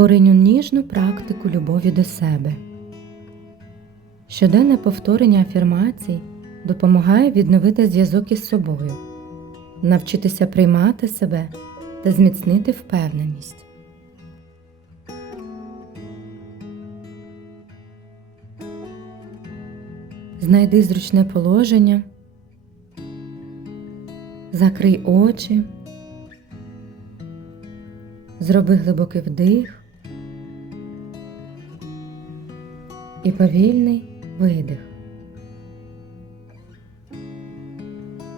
поринь ніжну практику любові до себе. Щоденне повторення афірмацій допомагає відновити зв'язок із собою, навчитися приймати себе та зміцнити впевненість. Знайди зручне положення, закрий очі, зроби глибокий вдих і повільний видих.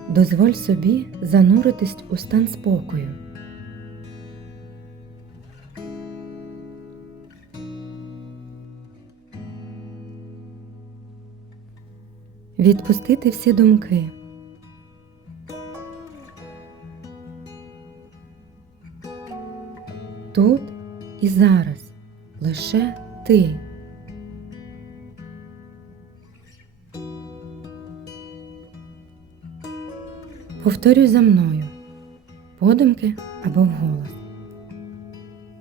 Дозволь собі зануритись у стан спокою. Відпустити всі думки. Тут і зараз лише ти. Повторюй за мною подумки або вголос.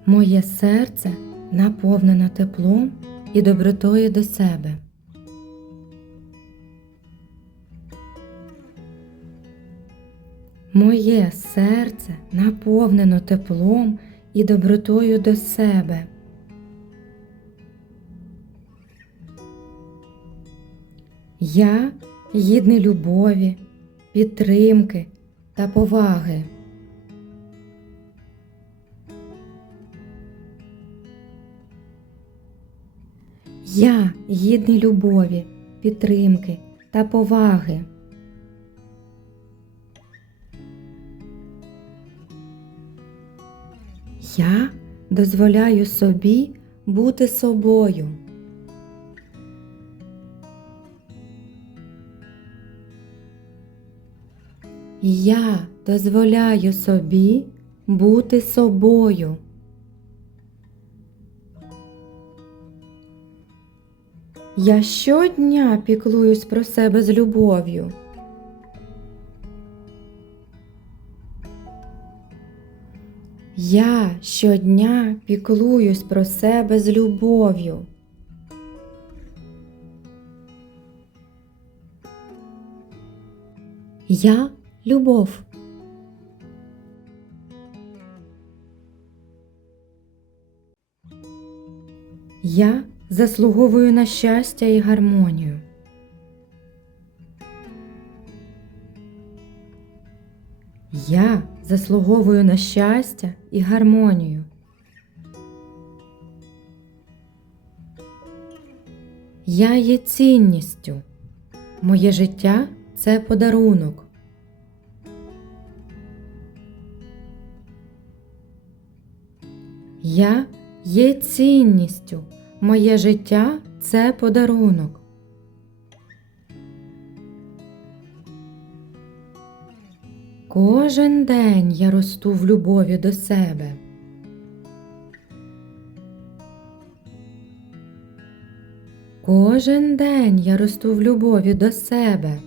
Моє серце наповнено теплом і добротою до себе. Моє серце наповнено теплом і добротою до себе. Я гідний любові, підтримки та поваги. Я гідний любові, підтримки та поваги. Я дозволяю собі бути собою. Я дозволяю собі бути собою. Я щодня піклуюсь про себе з любов'ю. Я щодня піклуюсь про себе з любов'ю. Я любов. Я заслуговую на щастя і гармонію. Я заслуговую на щастя і гармонію. Я є цінністю. Моє життя це подарунок. Я є цінністю. Моє життя це подарунок. Кожен день я росту в любові до себе. Кожен день я росту в любові до себе.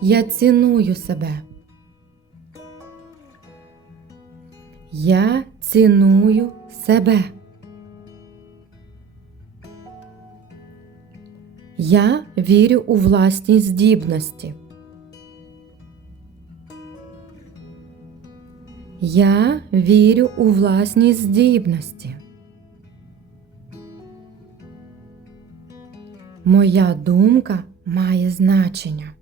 Я ціную себе. Я ціную себе. Я вірю у власні здібності. Я вірю у власні здібності. Моя думка має значення.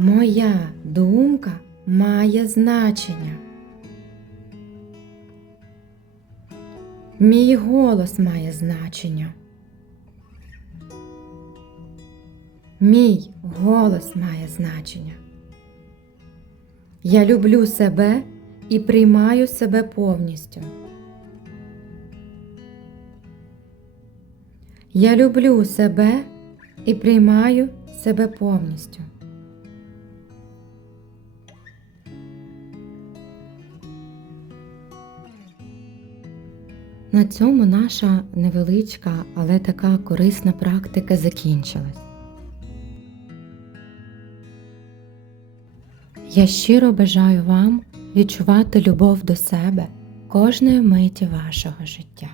Моя думка має значення. Мій голос має значення. Мій голос має значення. Я люблю себе і приймаю себе повністю. Я люблю себе і приймаю себе повністю. На цьому наша невеличка, але така корисна практика закінчилась. Я щиро бажаю вам відчувати любов до себе кожної миті вашого життя.